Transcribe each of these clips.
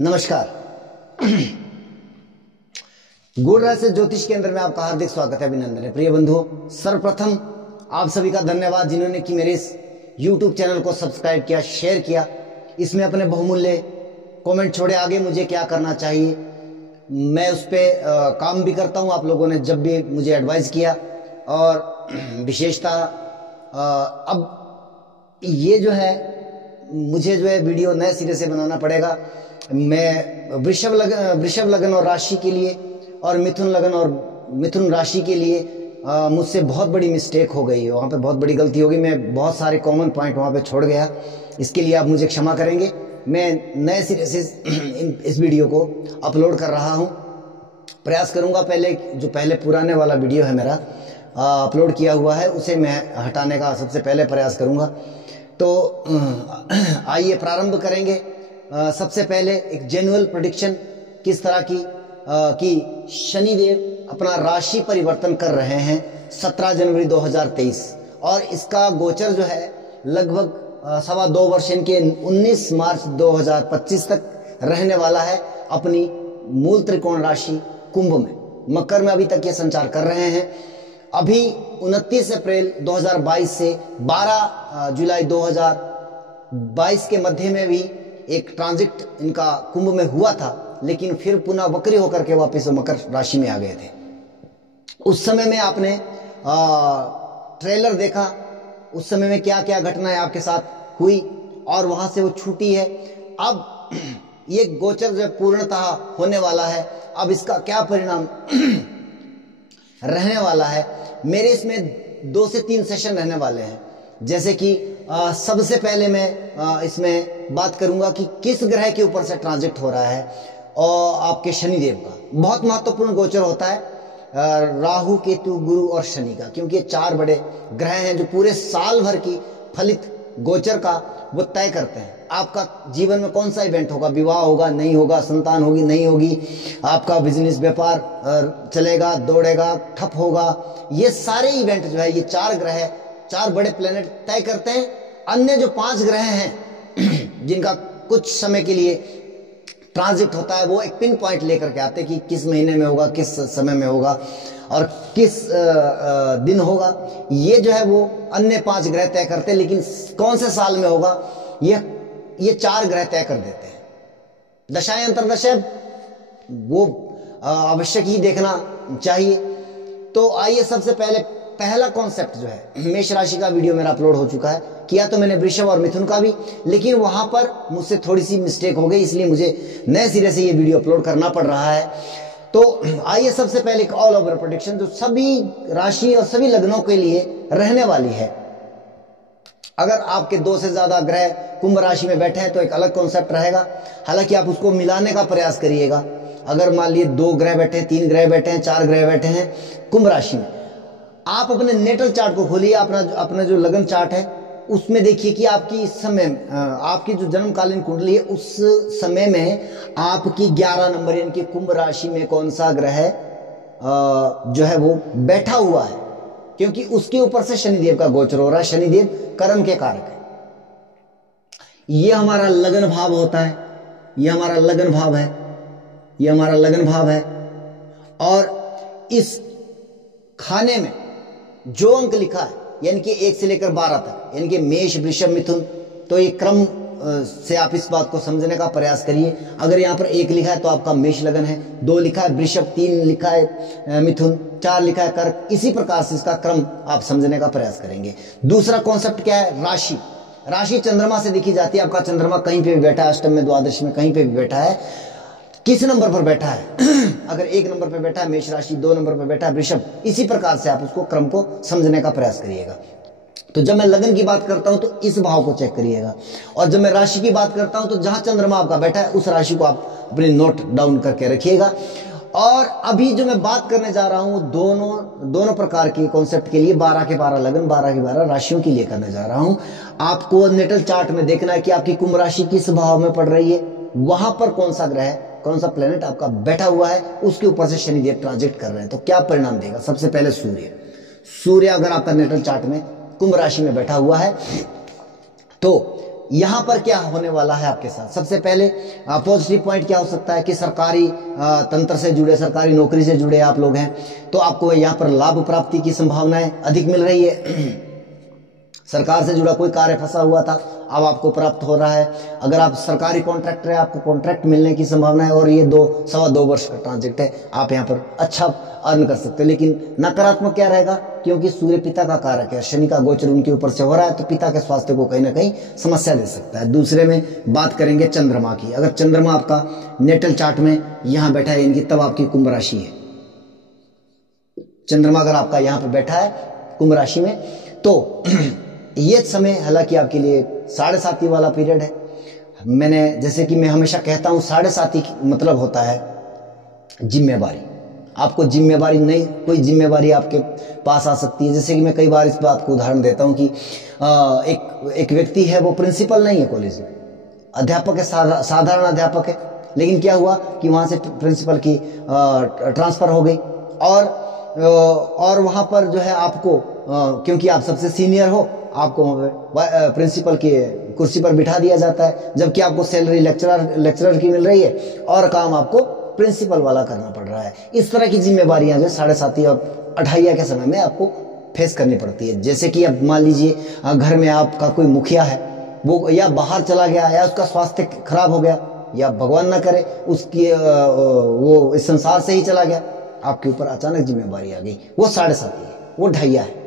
नमस्कार। गुण रहस्य ज्योतिष केंद्र में आपका हार्दिक स्वागत है, अभिनंदन है। प्रिय बंधुओं, सर्वप्रथम आप सभी का धन्यवाद जिन्होंने कि मेरे इस YouTube चैनल को सब्सक्राइब किया, शेयर किया, इसमें अपने बहुमूल्य कमेंट छोड़े। आगे मुझे क्या करना चाहिए मैं उस पर काम भी करता हूं। आप लोगों ने जब भी मुझे एडवाइस किया, और विशेषता अब ये जो है मुझे जो है वीडियो नए सिरे से बनाना पड़ेगा। मैं वृषभ लगन और राशि के लिए और मिथुन लगन और मिथुन राशि के लिए मुझसे बहुत बड़ी मिस्टेक हो गई है, वहाँ पे बहुत बड़ी गलती हो गई। मैं बहुत सारे कॉमन पॉइंट वहाँ पे छोड़ गया, इसके लिए आप मुझे क्षमा करेंगे। मैं नए सिरे से इस वीडियो को अपलोड कर रहा हूँ। प्रयास करूँगा पहले पुराने वाला वीडियो है मेरा अपलोड किया हुआ है, उसे मैं हटाने का सबसे पहले प्रयास करूँगा। तो आइए प्रारंभ करेंगे। सबसे पहले एक जेन्युइन प्रेडिक्शन किस तरह की कि शनिदेव अपना राशि परिवर्तन कर रहे हैं 17 जनवरी 2023, और इसका गोचर जो है लगभग 2.25 वर्ष, इनके 19 मार्च 2025 तक रहने वाला है अपनी मूल त्रिकोण राशि कुंभ में। मकर में अभी तक ये संचार कर रहे हैं। अभी 29 अप्रैल 2022 से 12 जुलाई 2022 के मध्य में भी एक ट्रांजिट इनका कुंभ में हुआ था, लेकिन फिर पुनः वक्री होकर के वापस मकर राशि में आ गए थे। उस समय में आपने ट्रेलर देखा, उस समय में क्या क्या घटनाएं आपके साथ हुई और वहां से वो छूटी है। अब ये गोचर जो पूर्णतः होने वाला है, अब इसका क्या परिणाम रहने वाला है। मेरे इसमें 2 से 3 सेशन रहने वाले हैं। जैसे कि सबसे पहले मैं इसमें बात करूंगा कि किस ग्रह के ऊपर से ट्रांजिट हो रहा है, और आपके शनिदेव का बहुत महत्वपूर्ण गोचर होता है, राहु, केतु, गुरु और शनि का, क्योंकि ये 4 बड़े ग्रह हैं जो पूरे साल भर की फलित गोचर का वो तय करते हैं। आपका जीवन में कौन सा इवेंट होगा, विवाह होगा नहीं होगा, संतान होगी नहीं होगी, आपका बिजनेस व्यापार चलेगा दौड़ेगा ठप होगा, ये सारे इवेंट जो है ये 4 ग्रह 4 बड़े प्लेनेट तय करते हैं। अन्य जो 5 ग्रह हैं जिनका कुछ समय के लिए ट्रांजिट होता है, वो एक पिन पॉइंट लेकर के आते हैं कि किस महीने में होगा, किस समय में होगा और किस दिन होगा। ये जो है वो अन्य 5 ग्रह तय करते हैं, लेकिन कौन से साल में होगा ये 4 ग्रह तय कर देते हैं। दशाएं अंतर्दशाएं वो आवश्यक ही देखना चाहिए। तो आइए सबसे पहला कॉन्सेप्ट जो है, मेष राशि का वीडियो मेरा अपलोड हो चुका है, किया तो मैंने वृषभ और मिथुन का भी, लेकिन वहां पर मुझसे थोड़ी सी मिस्टेक हो गई, इसलिए मुझे नए सिरे से ये वीडियो अपलोड करना पड़ रहा है। तो आइए सबसे पहले एक ऑल ओवर प्रेडिक्शन जो सभी राशि और सभी लग्नों के लिए रहने वाली है। अगर आपके 2 से ज्यादा ग्रह कुंभ राशि में बैठे हैं तो एक अलग कॉन्सेप्ट रहेगा, हालांकि आप उसको मिलाने का प्रयास करिएगा। अगर मान लीजिए 2 ग्रह बैठे हैं, 3 ग्रह बैठे हैं, 4 ग्रह बैठे हैं कुंभ राशि में, आप अपने नेटल चार्ट को खोलिए, अपना जो लगन चार्ट है उसमें देखिए कि आपकी इस समय आपकी जो जन्मकालीन कुंडली है उस समय में आपकी 11 नंबर यानी कि कुंभ राशि में कौन सा ग्रह जो है वो बैठा हुआ है, क्योंकि उसके ऊपर से शनिदेव का गोचर हो रहा है। शनिदेव कर्म के कारक है। ये हमारा लगन भाव होता है, ये हमारा लगन भाव है, ये हमारा लगन भाव है। और इस खाने में जो अंक लिखा है यानी कि 1 से लेकर 12 तक, यानी कि मेष वृषभ मिथुन, तो ये क्रम से आप इस बात को समझने का प्रयास करिए। अगर यहाँ पर 1 लिखा है तो आपका मेष लगन है, 2 लिखा है वृषभ, 3 लिखा है मिथुन, 4 लिखा है कर्क, इसी प्रकार से इसका क्रम आप समझने का प्रयास करेंगे। दूसरा कॉन्सेप्ट क्या है, राशि। राशि चंद्रमा से देखी जाती है। आपका चंद्रमा कहीं पे भी बैठा है, अष्टम में, द्वादश में, कहीं पे भी बैठा है, किस नंबर पर बैठा है अगर 1 नंबर पर बैठा है मेष राशि, 2 नंबर पर बैठा है वृषभ, इसी प्रकार से आप उसको क्रम को समझने का प्रयास करिएगा। तो जब मैं लगन की बात करता हूं तो इस भाव को चेक करिएगा, और जब मैं राशि की बात करता हूं तो जहां चंद्रमा आपका बैठा है उस राशि को आप अपने नोट डाउन करके रखिएगा। और अभी जो मैं बात करने जा रहा हूं दोनों प्रकार के कॉन्सेप्ट के लिए, 12 के 12 लगन, 12 के 12 राशियों के लिए करने जा रहा हूं। आपको नेटल चार्ट में देखना है कि आपकी कुंभ राशि किस भाव में पड़ रही है, वहां पर कौन सा ग्रह, कौन सा प्लेनेट आपका बैठा हुआ है, उसके ऊपर से शनिदेव ट्रांजिट कर रहे हैं, तो क्या परिणाम देगा। सबसे पहले सूर्य अगर आपका नेटल चार्ट में कुंभ राशि में बैठा हुआ है तो यहां पर क्या होने वाला है आपके साथ, सबसे पहले पॉजिटिव पॉइंट क्या हो सकता है कि सरकारी तंत्र से जुड़े, सरकारी नौकरी से जुड़े आप लोग हैं तो आपको यहां पर लाभ प्राप्ति की संभावनाएं अधिक मिल रही है। सरकार से जुड़ा कोई कार्य फंसा हुआ था, अब आपको प्राप्त हो रहा है। अगर आप सरकारी कॉन्ट्रैक्टर है, आपको कॉन्ट्रैक्ट मिलने की संभावना है और ये 2 वर्ष का ट्रांजेक्ट है, आप यहाँ पर अच्छा अर्न कर सकते हो। लेकिन नकारात्मक क्या रहेगा, क्योंकि सूर्य पिता का कारक है, शनि का गोचर उनके ऊपर से हो रहा है, तो पिता के स्वास्थ्य को कहीं ना कहीं समस्या दे सकता है। दूसरे में बात करेंगे चंद्रमा की। अगर चंद्रमा आपका नेटल चार्ट में यहाँ बैठा है, इनकी तब आपकी कुंभ राशि है। चंद्रमा अगर आपका यहाँ पर बैठा है कुंभ राशि में, तो ये समय हालांकि आपके लिए 7.5 वाला पीरियड है। मैंने जैसे कि मैं हमेशा कहता हूं 7.5 मतलब होता है जिम्मेवारी। आपको जिम्मेवारी नहीं, कोई जिम्मेवारी आपके पास आ सकती है। जैसे कि मैं कई बार इस बात को उदाहरण देता हूं कि एक व्यक्ति है, वो प्रिंसिपल नहीं है कॉलेज में, अध्यापक है, साधारण अध्यापक है, लेकिन क्या हुआ कि वहां से प्रिंसिपल की ट्रांसफर हो गई और वहां पर जो है आपको क्योंकि आप सबसे सीनियर हो, आपको प्रिंसिपल की कुर्सी पर बिठा दिया जाता है, जबकि आपको सैलरी लेक्चरर की मिल रही है और काम आपको प्रिंसिपल वाला करना पड़ रहा है। इस तरह की जिम्मेवारियां जो 7.5 और 28 के समय में आपको फेस करनी पड़ती है। जैसे कि अब मान लीजिए घर में आपका कोई मुखिया है, वो या बाहर चला गया, या उसका स्वास्थ्य खराब हो गया, या भगवान ना करे उसकी वो इस संसार से ही चला गया, आपके ऊपर अचानक जिम्मेवारी आ गई। वो 7.5 है, वो 28 है।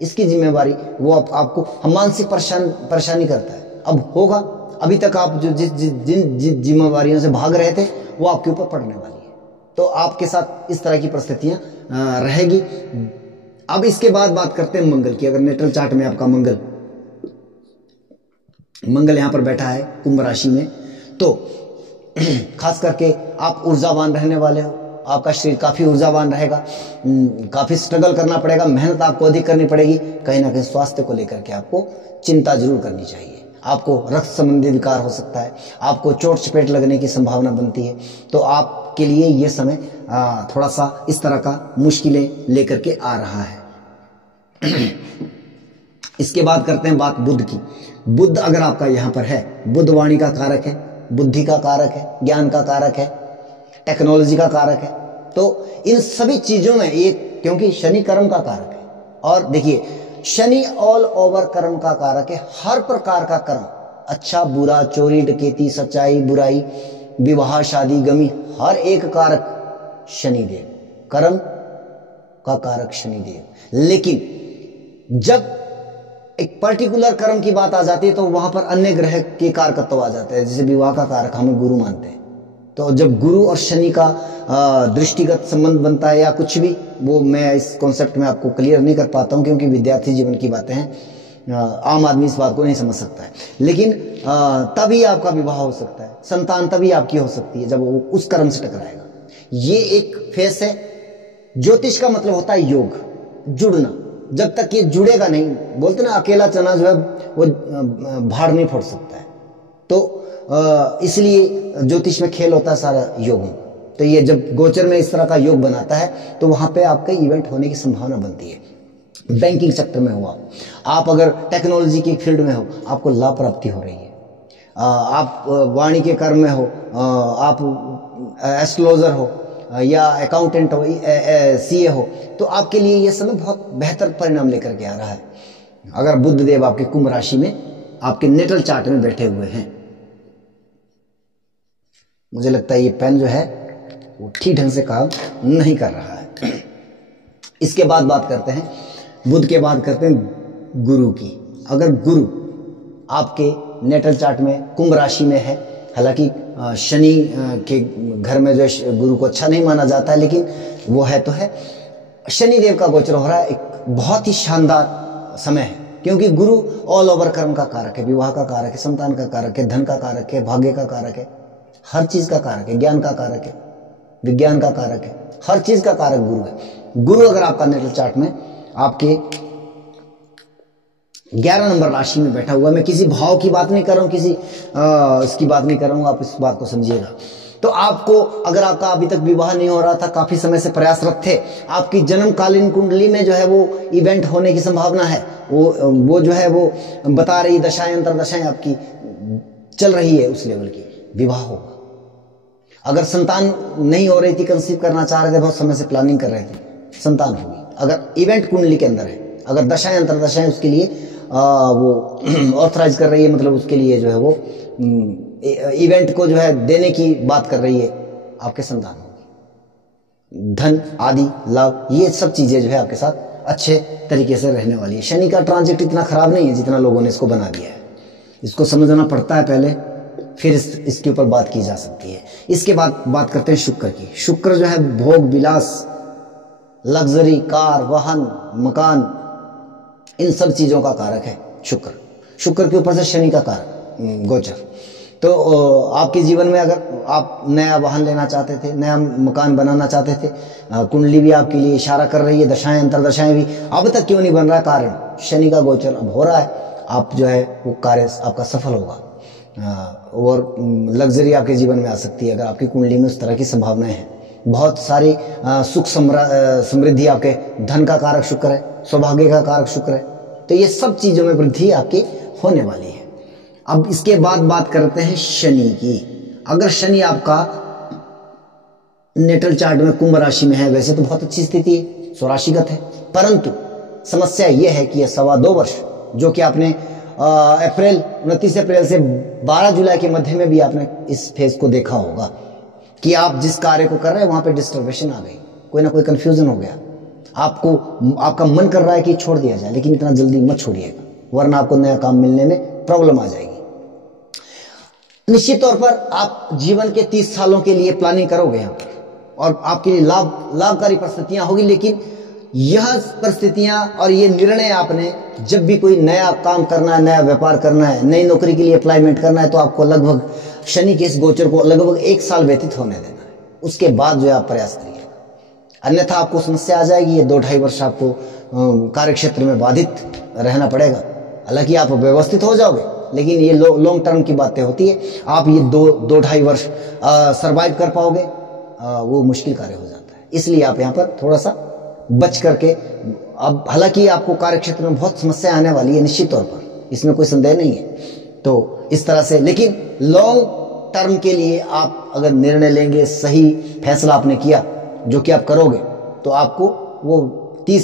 इसकी जिम्मेवारी वो आपको मानसिक परेशानी करता है। अब होगा, अभी तक आप जो जिन जिम्मेवारियों से भाग रहे थे वो आपके ऊपर पड़ने वाली है, तो आपके साथ इस तरह की परिस्थितियां रहेगी। अब इसके बाद बात करते हैं मंगल की। अगर नेटल चार्ट में आपका मंगल यहां पर बैठा है कुंभ राशि में, तो खास करके आप ऊर्जावान रहने वाले हो, आपका शरीर काफी ऊर्जावान रहेगा, काफी स्ट्रगल करना पड़ेगा, मेहनत आपको अधिक करनी पड़ेगी। कहीं ना कहीं स्वास्थ्य को लेकर के आपको चिंता जरूर करनी चाहिए। आपको रक्त संबंधी विकार हो सकता है, आपको चोट चपेट लगने की संभावना बनती है, तो आपके लिए यह समय थोड़ा सा इस तरह का मुश्किलें लेकर के आ रहा है। इसके बाद करते हैं बात बुध की। बुध अगर आपका यहां पर है, बुध वाणी का कारक है, बुद्धि का कारक है, ज्ञान का कारक है, टेक्नोलॉजी का कारक है। तो इन सभी चीजों में एक, क्योंकि शनि कर्म का कारक है, और देखिए शनि ऑल ओवर कर्म का कारक है। हर प्रकार का कर्म, अच्छा बुरा, चोरी डकैती, सच्चाई बुराई, विवाह शादी गमी, हर एक कारक शनिदेव, कर्म का कारक शनिदेव। लेकिन जब एक पर्टिकुलर कर्म की बात आ जाती है तो वहां पर अन्य ग्रह के कारकत्व आ जाते हैं। जैसे विवाह का कारक हमें गुरु मानते हैं, तो जब गुरु और शनि का दृष्टिगत संबंध बनता है या कुछ भी, वो मैं इस कॉन्सेप्ट में आपको क्लियर नहीं कर पाता हूं, क्योंकि विद्यार्थी जीवन की बातें हैं, आम आदमी इस बात को नहीं समझ सकता है। लेकिन तभी आपका विवाह हो सकता है, संतान तभी आपकी हो सकती है जब वो उस कर्म से टकराएगा। ये एक फेस है। ज्योतिष का मतलब होता है योग, जुड़ना। जब तक ये जुड़ेगा नहीं, बोलते ना अकेला चना जो है वो भाड़ नहीं फोड़ सकता है, तो इसलिए ज्योतिष में खेल होता है सारा योगों। तो ये जब गोचर में इस तरह का योग बनाता है तो वहां पे आपके इवेंट होने की संभावना बनती है। बैंकिंग सेक्टर में हो आप अगर टेक्नोलॉजी की फील्ड में हो, आपको लाभ प्राप्ति हो रही है। आप वाणी के कर्म में हो, आप एस्ट्रोलॉजर हो या अकाउंटेंट हो, सीए हो, तो आपके लिए यह समय बहुत बेहतर परिणाम लेकर के आ रहा है। अगर बुध देव आपके कुंभ राशि में आपके नेटल चार्ट में बैठे हुए हैं। मुझे लगता है ये पेन जो है वो ठीक ढंग से काम नहीं कर रहा है। इसके बाद बात करते हैं, बुध के बाद करते हैं गुरु की। अगर गुरु आपके नेटल चार्ट में कुंभ राशि में है, हालांकि शनि के घर में जो गुरु को अच्छा नहीं माना जाता है, लेकिन वो है तो है। शनि देव का गोचर हो रहा है, एक बहुत ही शानदार समय है, क्योंकि गुरु ऑल ओवर कर्म का कारक है, विवाह का कारक है, संतान का कारक है, धन का कारक है, भाग्य का कारक है, हर चीज का कारक है, ज्ञान का कारक है, विज्ञान का कारक है, हर चीज का कारक गुरु है। गुरु अगर आपका नेटल चार्ट में आपके 11 नंबर राशि में बैठा हुआ है। मैं किसी भाव की बात नहीं कर रहा हूं, किसी इसकी बात नहीं कर रहा हूं, आप इस बात को समझिएगा। तो आपको, अगर आपका अभी तक विवाह नहीं हो रहा था, काफी समय से प्रयासरत थे, आपकी जन्मकालीन कुंडली में जो है वो इवेंट होने की संभावना है, वो जो है वो बता रही दशाएं अंतरदशाएं आपकी चल रही है, उस लेवल की विवाह होगा। अगर संतान नहीं हो रही थी, कंसीव करना चाह रहे थे, बहुत समय से प्लानिंग कर रहे थे, संतान होगी। अगर इवेंट कुंडली के अंदर है, अगर दशाएं अंतरदशाएं उसके लिए वो ऑथराइज कर रही है, मतलब उसके लिए जो है वो इवेंट को जो है देने की बात कर रही है, आपके संतान होगी। धन आदि लाभ, ये सब चीजें जो है आपके साथ अच्छे तरीके से रहने वाली है। शनि का ट्रांजिट इतना खराब नहीं है जितना लोगों ने इसको बना दिया है। इसको समझना पड़ता है पहले, फिर इसके ऊपर बात की जा सकती है। इसके बाद बात करते हैं शुक्र की। शुक्र जो है भोग विलास, लग्जरी, कार, वाहन, मकान, इन सब चीजों का कारक है शुक्र। शुक्र के ऊपर से शनि का कारक गोचर। तो आपके जीवन में अगर आप नया वाहन लेना चाहते थे, नया मकान बनाना चाहते थे, कुंडली भी आपके लिए इशारा कर रही है, दशाएं अंतरदशाएं भी, अब तक क्यों नहीं बन रहा, कारण शनि का गोचर अब हो रहा है, आप जो है वो कार्य आपका सफल होगा। और लग्जरी आपके जीवन में आ सकती है अगर आपकी कुंडली में उस तरह की संभावनाएं हैं। बहुत सारी सुख समृद्धि, आपके धन का कारक शुक्र है, सौभाग्य का कारक शुक्र है, तो ये सब चीजों में वृद्धि आपकी होने वाली है। अब इसके बाद बात करते हैं शनि की। अगर शनि आपका नेटल चार्ट में कुंभ राशि में है, वैसे तो बहुत अच्छी स्थिति है, स्वराशिगत है, परंतु समस्या यह है कि यह 2.25 वर्ष, जो कि आपने 29 अप्रैल से 12 जुलाई के मध्य में भी आपने इस फेज को देखा होगा कि आप जिस कार्य को कर रहे हैं वहां पे डिस्टर्बेशन आ गई, कोई ना कोई कंफ्यूजन हो गया, आपको आपका मन कर रहा है कि छोड़ दिया जाए, लेकिन इतना जल्दी मत छोड़िएगा, वरना आपको नया काम मिलने में प्रॉब्लम आ जाएगी। निश्चित तौर पर आप जीवन के 30 सालों के लिए प्लानिंग करोगे यहाँ पर, और आपके लिए लाभकारी परिस्थितियां होगी, लेकिन यह परिस्थितियां और ये निर्णय आपने जब भी कोई नया काम करना है, नया व्यापार करना है, नई नौकरी के लिए अप्लाईमेंट करना है, तो आपको लगभग शनि के इस गोचर को लगभग 1 साल व्यतीत होने देना है, उसके बाद जो है आप प्रयास करिएगा, अन्यथा आपको समस्या आ जाएगी। ये 2-2.5 वर्ष आपको कार्य क्षेत्र में बाधित रहना पड़ेगा। हालांकि आप व्यवस्थित हो जाओगे, लेकिन ये लॉन्ग टर्म की बातें होती है, आप ये 2-2.5 वर्ष सरवाइव कर पाओगे, वो मुश्किल कार्य हो जाता है। इसलिए आप यहाँ पर थोड़ा सा बच करके, अब हालांकि आपको कार्य क्षेत्र में बहुत समस्या आने वाली है निश्चित तौर पर, इसमें कोई संदेह नहीं है, तो इस तरह से, लेकिन लॉन्ग टर्म के लिए आप अगर निर्णय लेंगे, सही फैसला आपने किया जो कि आप करोगे, तो आपको वो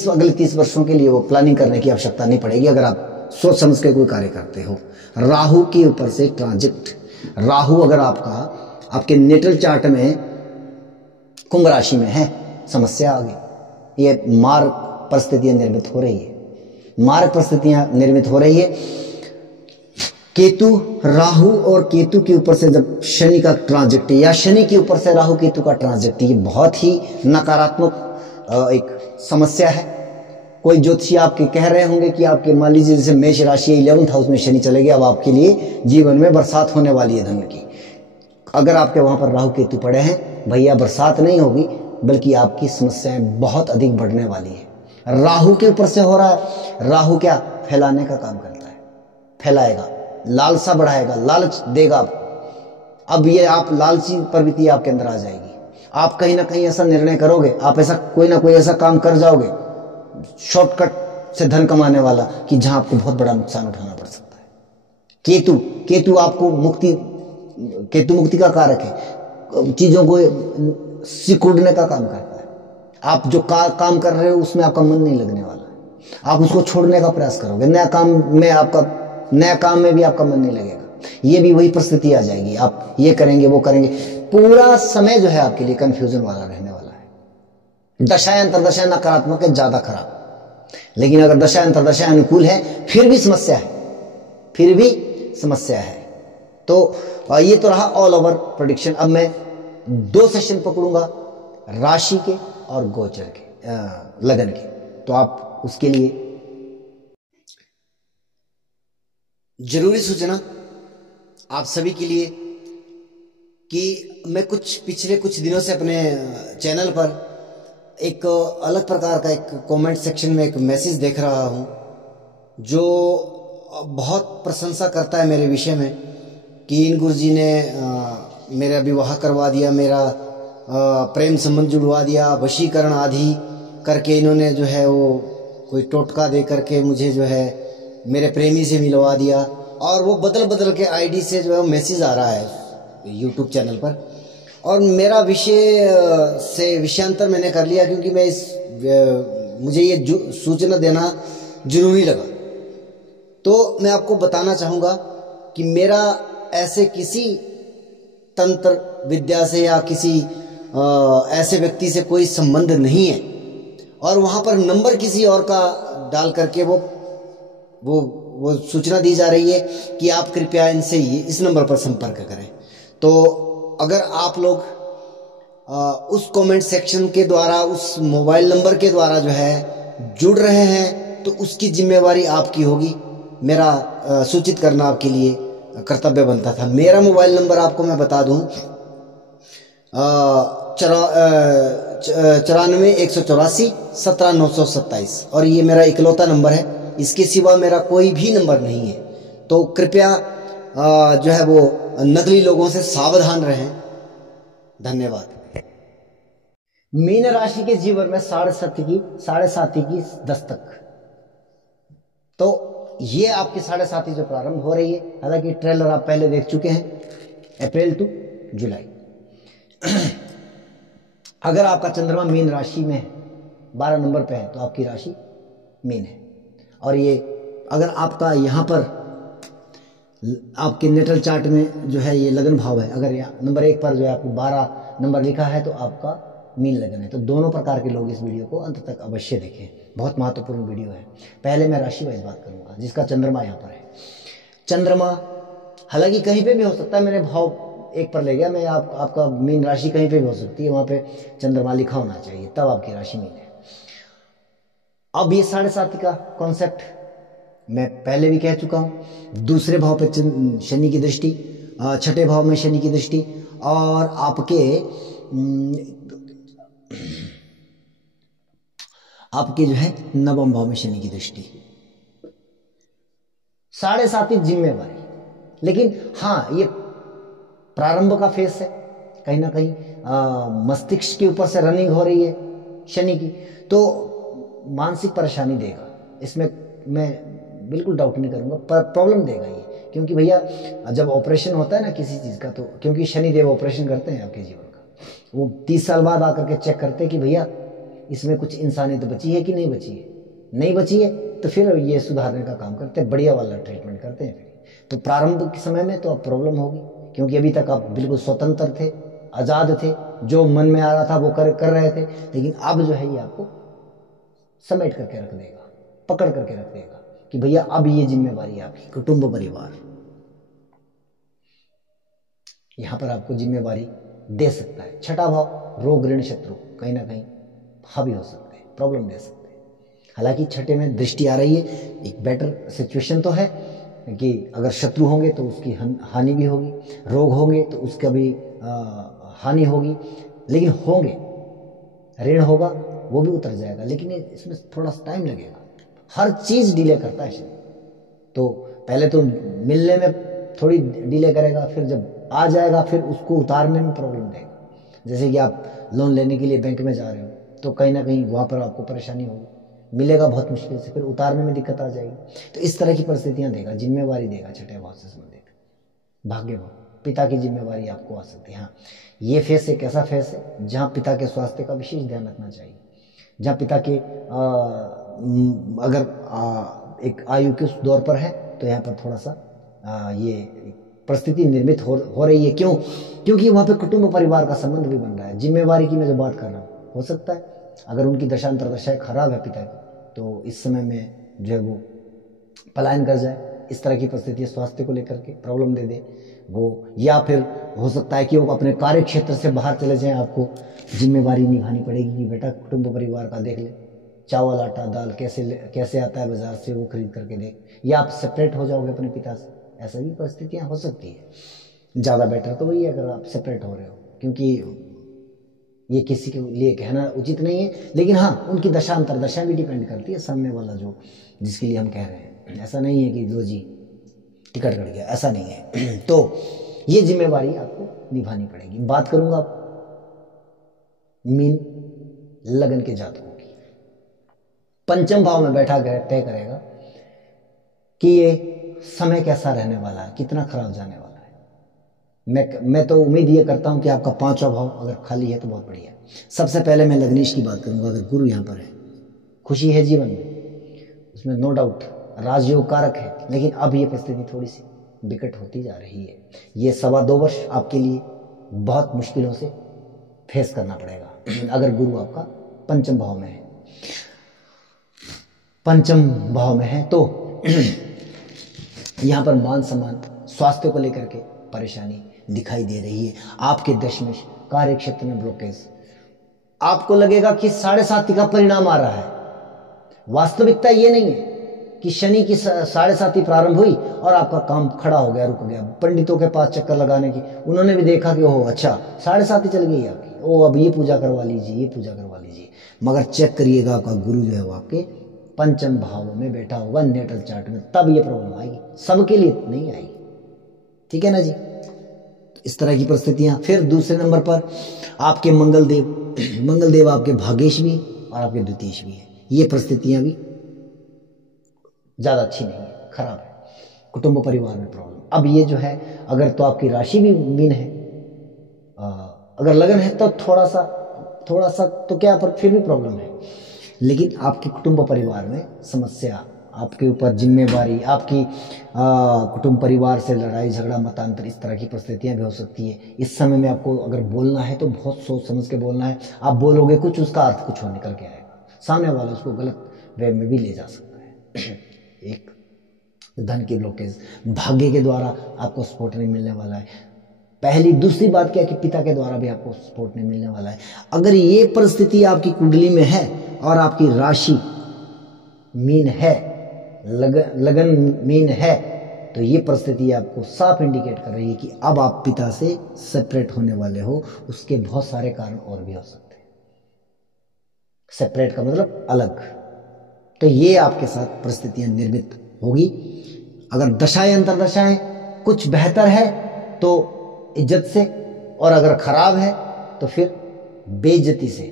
अगले 30 वर्षों के लिए वो प्लानिंग करने की आवश्यकता नहीं पड़ेगी, अगर आप सोच समझ के कोई कार्य करते हो। राहु के ऊपर से ट्रांजिट, राहु अगर आपके नेटल चार्ट में कुंभ राशि में है, समस्या आ गई, ये मार्ग परिस्थितियां निर्मित हो रही है, मार्ग परिस्थितियां निर्मित हो रही है। केतु, राहु और केतु के ऊपर से जब शनि का ट्रांजिट या शनि के ऊपर से राहु केतु का ट्रांजिट, ये बहुत ही नकारात्मक एक समस्या है। कोई ज्योतिषी आपके कह रहे होंगे कि आपके, मान लीजिए जैसे मेष राशि 11th हाउस में शनि चले गए, अब आपके लिए जीवन में बरसात होने वाली है धन की। अगर आपके वहां पर राहु केतु पड़े हैं, भैया बरसात नहीं होगी, बल्कि आपकी समस्याएं बहुत अधिक बढ़ने वाली है। राहु के ऊपर से हो रहा है, राहु क्या फैलाने का काम करता है, फैलाएगा, लालसा बढ़ाएगा, लालच देगा आपको। अब ये आप लालची प्रवृत्ति आपके अंदर आ जाएगी, आप कहीं ना कहीं ऐसा निर्णय करोगे, आप ऐसा कोई ना कोई ऐसा काम कर जाओगे शॉर्टकट से धन कमाने वाला, कि जहां आपको बहुत बड़ा नुकसान उठाना पड़ सकता है। केतु आपको मुक्ति का कारक है, चीजों को सिकुड़ने का काम करता है। आप जो काम कर रहे हो उसमें आपका मन नहीं लगने वाला है, आप उसको छोड़ने का प्रयास करोगे, नया काम में भी आपका मन नहीं लगेगा, ये भी वही परिस्थिति आ जाएगी, आप ये करेंगे वो करेंगे, पूरा समय जो है आपके लिए कंफ्यूजन वाला रहने वाला है। दशाएं अंतरदशाएं नकारात्मक है, ज्यादा खराब, लेकिन अगर दशाएं अंतरदशाएं अनुकूल है, फिर भी समस्या है। तो ये तो रहा ऑल ओवर प्रेडिक्शन। अब मैं 2 सेशन पकड़ूंगा, राशि के और गोचर के, लगन के, तो आप उसके लिए जरूरी सूचना आप सभी के लिए कि मैं पिछले कुछ दिनों से अपने चैनल पर एक अलग प्रकार का एक कमेंट सेक्शन में एक मैसेज देख रहा हूं, जो बहुत प्रशंसा करता है मेरे विषय में कि इन गुरुजी ने मेरा विवाह करवा दिया, मेरा प्रेम संबंध जुड़वा दिया, वशीकरण आदि करके इन्होंने जो है वो कोई टोटका दे करके मुझे जो है मेरे प्रेमी से मिलवा दिया। और वो बदल बदल के आईडी से जो है मैसेज आ रहा है यूट्यूब चैनल पर, और मेरा विषय से विषयांतर मैंने कर लिया क्योंकि मैं मुझे ये सूचना देना जरूरी लगा। तो मैं आपको बताना चाहूँगा कि मेरा ऐसे किसी तंत्र विद्या से या किसी ऐसे व्यक्ति से कोई संबंध नहीं है, और वहाँ पर नंबर किसी और का डाल करके वो सूचना दी जा रही है कि आप कृपया इनसे इस नंबर पर संपर्क करें। तो अगर आप लोग उस कमेंट सेक्शन के द्वारा, उस मोबाइल नंबर के द्वारा जो है जुड़ रहे हैं, तो उसकी जिम्मेवारी आपकी होगी। मेरा सूचित करना आपके लिए कर्तव्य बनता था। मेरा मोबाइल नंबर आपको मैं बता दूं, 94-184-17927, और ये मेरा इकलौता नंबर है। इसके सिवा मेरा कोई भी नंबर नहीं है। तो कृपया जो है वो नकली लोगों से सावधान रहें। धन्यवाद। मीन राशि के जीवन में 7:30 की दस्तक। तो ये आपकी 7:30 जो प्रारंभ हो रही है, हालांकि ट्रेलर आप पहले देख चुके हैं, अप्रैल टू जुलाई। अगर आपका चंद्रमा मीन राशि में है, 12 नंबर पे है, तो आपकी राशि मीन है। और ये अगर आपका यहाँ पर आपके नेटल चार्ट में जो है ये लगन भाव है, अगर यहाँ नंबर 1 पर जो है आपको 12 नंबर लिखा है, तो आपका मीन लगन है। तो दोनों प्रकार के लोग इस वीडियो को अंत तक अवश्य देखें, बहुत महत्वपूर्ण वीडियो है। पहले मैं राशि वाइज बात करूंगा, जिसका चंद्रमा यहाँ पर है। चंद्रमा हालांकि कहीं पे भी हो सकता है, मैंने भाव 1 पर ले गया, मैं आपका मीन राशि कहीं पे भी हो सकती है, वहां पे चंद्रमा लिखा होना चाहिए, तब आपकी राशि मीन है। अब ये 7:30 का कॉन्सेप्ट मैं पहले भी कह चुका हूं। दूसरे भाव पे शनि की दृष्टि, छठे भाव में शनि की दृष्टि, और आपके जो है नवम भाव में शनि की दृष्टि। 7:30 जिम्मेवारी, लेकिन हाँ ये प्रारंभ का फेस है, कहीं ना कहीं मस्तिष्क के ऊपर से रनिंग हो रही है शनि की, तो मानसिक परेशानी देगा, इसमें मैं बिल्कुल डाउट नहीं करूंगा, पर प्रॉब्लम देगा ये। क्योंकि भैया जब ऑपरेशन होता है ना किसी चीज का, तो क्योंकि शनि देव ऑपरेशन करते हैं आपके जीवन का, वो 30 साल बाद आकर के चेक करते हैं कि भैया इसमें कुछ इंसानियत बची है कि नहीं बची है। नहीं बची है तो फिर ये सुधारने का काम करते हैं, बढ़िया वाला ट्रीटमेंट करते हैं। फिर तो प्रारंभ के समय में तो अब प्रॉब्लम होगी, क्योंकि अभी तक आप बिल्कुल स्वतंत्र थे, आजाद थे, जो मन में आ रहा था वो कर रहे थे। लेकिन अब जो है ये आपको समेट करके रख देगा, पकड़ करके रख देगा कि भैया अब ये जिम्मेवारी आपकी, कुटुंब परिवार यहां पर आपको जिम्मेवारी दे सकता है। छठा भाव रोग ऋण शत्रु कहीं ना कहीं हावी हो सकते हैं, प्रॉब्लम दे सकते हैं। हालांकि छठे में दृष्टि आ रही है, एक बेटर सिचुएशन तो है कि अगर शत्रु होंगे तो उसकी हानि भी होगी, रोग होंगे तो उसका भी हानि होगी, लेकिन होंगे, ऋण होगा वो भी उतर जाएगा, लेकिन इसमें थोड़ा सा टाइम लगेगा। हर चीज डिले करता है शनि। तो पहले तो मिलने में थोड़ी डिले करेगा, फिर जब आ जाएगा फिर उसको उतारने में प्रॉब्लम देगा। जैसे कि आप लोन लेने के लिए बैंक में जा रहे हो, तो कहीं ना कहीं वहां पर आपको परेशानी होगी, मिलेगा बहुत मुश्किल से, फिर उतारने में दिक्कत आ जाएगी। तो इस तरह की परिस्थितियां देगा, जिम्मेवारी देगा छठे भाव से संबंधित। भाग्य भाव, पिता की जिम्मेवारी आपको आ सकती है। हाँ, ये फेस एक ऐसा फेस है जहाँ पिता के स्वास्थ्य का विशेष ध्यान रखना चाहिए, जहाँ पिता के अगर एक आयु के उस दौर पर है, तो यहाँ पर थोड़ा सा ये परिस्थिति निर्मित हो रही है। क्यों? क्योंकि वहाँ पे कुटुंब परिवार का संबंध भी बन रहा है। जिम्मेवारी की मैं जो बात कर रहा हूँ, हो सकता है अगर उनकी दशांतरदशाएं खराब है पिता की, तो इस समय में जो है वो पलायन कर जाए, इस तरह की परिस्थिति स्वास्थ्य को लेकर के प्रॉब्लम दे दे वो, या फिर हो सकता है कि वो अपने कार्य क्षेत्र से बाहर चले जाएं, आपको जिम्मेवारी निभानी पड़ेगी कि बेटा कुटुंब परिवार का देख ले, चावल आटा दाल कैसे आता है बाजार से, वो खरीद करके देख, या आप सेपरेट हो जाओगे अपने पिता से। ऐसा भी परिस्थितियां हो सकती है। ज़्यादा बेटर तो वही है अगर आप सेपरेट हो रहे हो, क्योंकि ये किसी के लिए कहना उचित नहीं है, लेकिन हाँ उनकी दशा अंतरदशा भी डिपेंड करती है, सामने वाला जो जिसके लिए हम कह रहे हैं। ऐसा नहीं है कि लो जी टिकट कट गया, ऐसा नहीं है। तो ये जिम्मेवारी आपको निभानी पड़ेगी। बात करूंगा मीन लगन के जातकों की। पंचम भाव में बैठा ग्रह तय करेगा कि ये समय कैसा रहने वाला है, कितना खराब जाने वाला है। मैं तो उम्मीद ये करता हूं कि आपका 5वां भाव अगर खाली है तो बहुत बढ़िया। सबसे पहले मैं लग्नेश की बात करूंगा। अगर गुरु यहां पर है, खुशी है जीवन में, उसमें नो डाउट, राजयोग कारक है, लेकिन अब ये परिस्थिति थोड़ी सी विकट होती जा रही है। ये 2.25 वर्ष आपके लिए बहुत मुश्किलों से फेस करना पड़ेगा अगर गुरु आपका पंचम भाव में है। पंचम भाव में है तो यहां पर मान सम्मान, स्वास्थ्य को लेकर के परेशानी दिखाई दे रही है। आपके दशमेश कार्य क्षेत्र में ब्लॉकेज, आपको लगेगा कि 7.5 का परिणाम आ रहा है। वास्तविकता ये नहीं है कि शनि की 7.5 प्रारंभ हुई और आपका काम खड़ा हो गया, रुक गया। पंडितों के पास चक्कर लगाने की, उन्होंने भी देखा कि ओह अच्छा 7.5 चल गई आपकी, ओ अब ये पूजा करवा लीजिए, ये पूजा करवा लीजिए। मगर चेक करिएगा आपका गुरु जो है वो आपके पंचम भाव में बैठा होगा नेटल चार्ट में, तब ये प्रॉब्लम आएगी। सबके लिए नहीं आएगी, ठीक है ना जी। इस तरह की परिस्थितियां। फिर दूसरे नंबर पर आपके मंगलदेव आपके भाग्येश भी और आपके द्वितीयेश भी है। ये परिस्थितियां भी ज्यादा अच्छी नहीं है, खराब है। कुटुंब परिवार में प्रॉब्लम। अब ये जो है, अगर तो आपकी राशि भी मीन है, अगर लगन है तो थोड़ा सा तो क्या, पर फिर भी प्रॉब्लम है। लेकिन आपके कुटुंब परिवार में समस्या, आपके ऊपर जिम्मेवारी, आपकी कुटुंब परिवार से लड़ाई झगड़ा, मतांतर, इस तरह की परिस्थितियां भी हो सकती है। इस समय में आपको अगर बोलना है तो बहुत सोच समझ के बोलना है। आप बोलोगे कुछ, उसका अर्थ कुछ और निकल के आएगा, सामने वाला उसको गलत वे में भी ले जा सकता है। एक धन की ब्लॉकेज, भाग्य के द्वारा आपको सपोर्ट नहीं मिलने वाला है। पहली दूसरी बात क्या कि पिता के द्वारा भी आपको सपोर्ट नहीं मिलने वाला है। अगर ये परिस्थिति आपकी कुंडली में है और आपकी राशि मीन है, लगन मीन है, तो ये परिस्थिति आपको साफ इंडिकेट कर रही है कि अब आप पिता से सेपरेट होने वाले हो। उसके बहुत सारे कारण और भी हो सकते हैं। सेपरेट का मतलब अलग। तो ये आपके साथ परिस्थितियां निर्मित होगी। अगर दशाएं अंतरदशाएं कुछ बेहतर है तो इज्जत से, और अगर खराब है तो फिर बेइज्जती से,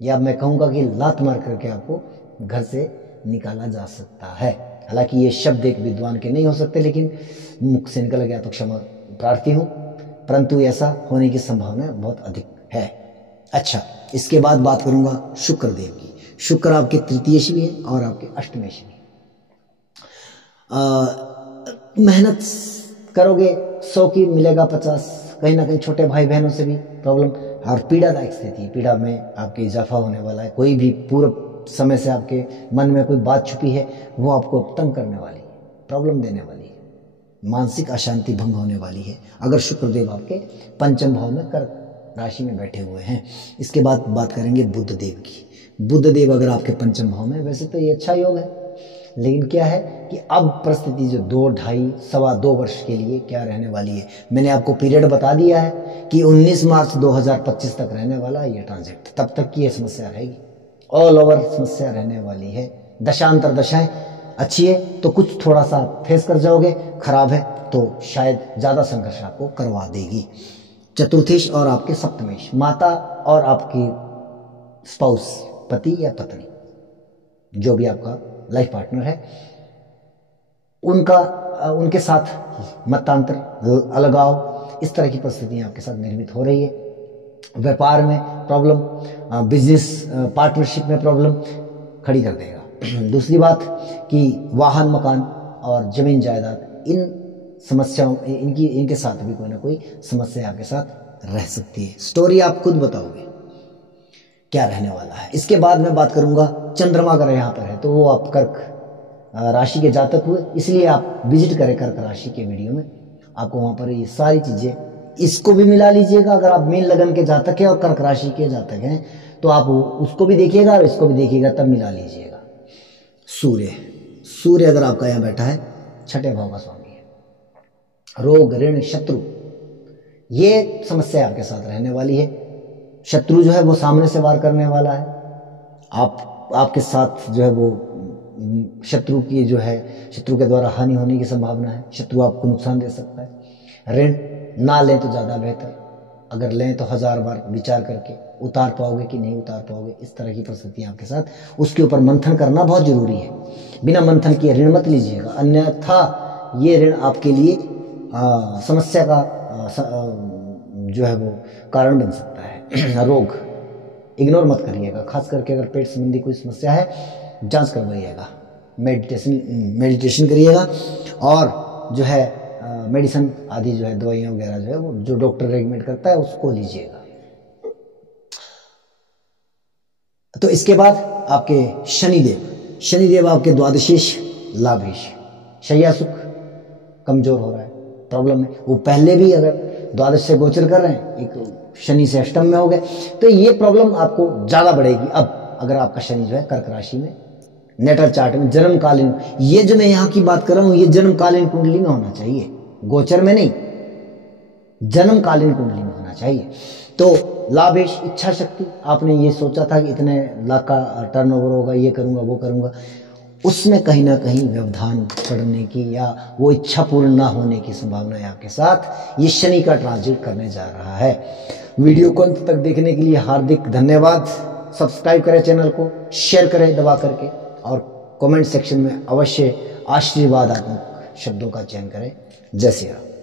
या मैं कहूंगा कि लात मार करके आपको घर से निकाला जा सकता है। हालांकि ये शब्द एक विद्वान के नहीं हो सकते, लेकिन मुख से निकल गया तो क्षमा प्रार्थी हूं, परंतु ऐसा होने की संभावना बहुत अधिक है। अच्छा, इसके बाद बात करूंगा शुक्र देव की। शुक्र आपके तृतीयेश भी है और आपके अष्टमेश भी। मेहनत करोगे 100 की मिलेगा 50। कहीं ना कहीं छोटे भाई बहनों से भी प्रॉब्लम, और पीड़ादायक स्थिति, पीड़ा में आपके इजाफा होने वाला है। कोई भी पूर्व समय से आपके मन में कोई बात छुपी है, वो आपको तंग करने वाली है, प्रॉब्लम देने वाली है, मानसिक अशांति भंग होने वाली है, अगर शुक्रदेव आपके पंचम भाव में कर्क राशि में बैठे हुए हैं। इसके बाद बात करेंगे बुध देव की। बुध देव अगर आपके पंचम भाव में, वैसे तो ये अच्छा योग है, लेकिन क्या है कि अब परिस्थिति जो 2, 2.5, 2.25 वर्ष के लिए क्या रहने वाली है, मैंने आपको पीरियड बता दिया है कि 19 मार्च 2025 तक रहने वाला है ये ट्रांजिट। तब तक की ये समस्या रहेगी, ऑल ओवर समस्या रहने वाली है। दशांतर दशाएं अच्छी है तो कुछ थोड़ा सा फेस कर जाओगे, खराब है तो शायद ज्यादा संघर्ष आपको करवा देगी। चतुर्थेश और आपके सप्तमेश, माता और आपकी स्पाउस, पति या पत्नी, जो भी आपका लाइफ पार्टनर है, उनके साथ मतांतर, अलगाव, इस तरह की परिस्थितियां आपके साथ निर्मित हो रही है। व्यापार में प्रॉब्लम, बिजनेस पार्टनरशिप में प्रॉब्लम खड़ी कर देगा। दूसरी बात कि वाहन, मकान और जमीन जायदाद, इन समस्याओं, इनके साथ भी कोई ना कोई समस्या आपके साथ रह सकती है। स्टोरी आप खुद बताओगे क्या रहने वाला है। इसके बाद मैं बात करूंगा चंद्रमा अगर यहाँ पर है तो वो आप कर्क राशि के जातक हुए, इसलिए आप विजिट करें कर्क राशि के वीडियो में, आपको वहां पर ये सारी चीजें, इसको भी मिला लीजिएगा। अगर आप मीन लगन के जातक हैं और कर्क राशि के जातक हैं तो आप उसको भी देखिएगा और इसको भी देखिएगा, तब मिला लीजिएगा। सूर्य अगर आपका यहाँ बैठा है, 6ठे भाव का स्वामी है। रोग, ऋण, शत्रु, ये समस्या आपके साथ रहने वाली है। शत्रु जो है वो सामने से वार करने वाला है, आपके साथ जो है वो शत्रु की जो है, शत्रु के द्वारा हानि होने की संभावना है, शत्रु आपको नुकसान दे सकता है। ऋण ना लें तो ज़्यादा बेहतर, अगर लें तो 1000 बार विचार करके उतार पाओगे कि नहीं उतार पाओगे, इस तरह की परिस्थिति आपके साथ, उसके ऊपर मंथन करना बहुत जरूरी है। बिना मंथन किए ऋण मत लीजिएगा, अन्यथा ये ऋण आपके लिए समस्या का जो है वो कारण बन सकता है। रोग इग्नोर मत करिएगा, खास करके अगर पेट संबंधी कोई समस्या है जांच करवाइएगा, मेडिटेशन करिएगा, और जो है मेडिसिन आदि जो है दवाइयाँ वगैरह जो है वो जो डॉक्टर रेकमेंड करता है उसको लीजिएगा। तो इसके बाद आपके शनिदेव आपके द्वादशीश लाभेश, शय्या सुख कमजोर हो रहा है, प्रॉब्लम है। वो पहले भी अगर द्वादश से गोचर कर रहे हैं, एक शनि से अष्टम में हो गए, तो ये प्रॉब्लम आपको ज्यादा बढ़ेगी। अब अगर आपका शनि जो है कर्क राशि में, नेटल चार्ट में जन्मकालीन, ये जो मैं यहाँ की बात कर रहा हूँ ये जन्मकालीन कुंडली में होना चाहिए, गोचर में नहीं, जन्मकालीन कुंडली में होना चाहिए। तो लाभेश, इच्छा शक्ति, आपने ये सोचा था कि इतने लाख का टर्नओवर होगा, ये करूंगा वो करूंगा, उसमें कहीं ना कहीं व्यवधान पड़ने की या वो इच्छा पूर्ण ना होने की संभावना है आपके साथ। ये शनि का ट्रांजिट करने जा रहा है। वीडियो को अंत तक देखने के लिए हार्दिक धन्यवाद। सब्सक्राइब करें चैनल को, शेयर करें दबा करके, और कमेंट सेक्शन में अवश्य आशीर्वादात्मक शब्दों का चयन करें। जय श्री राम।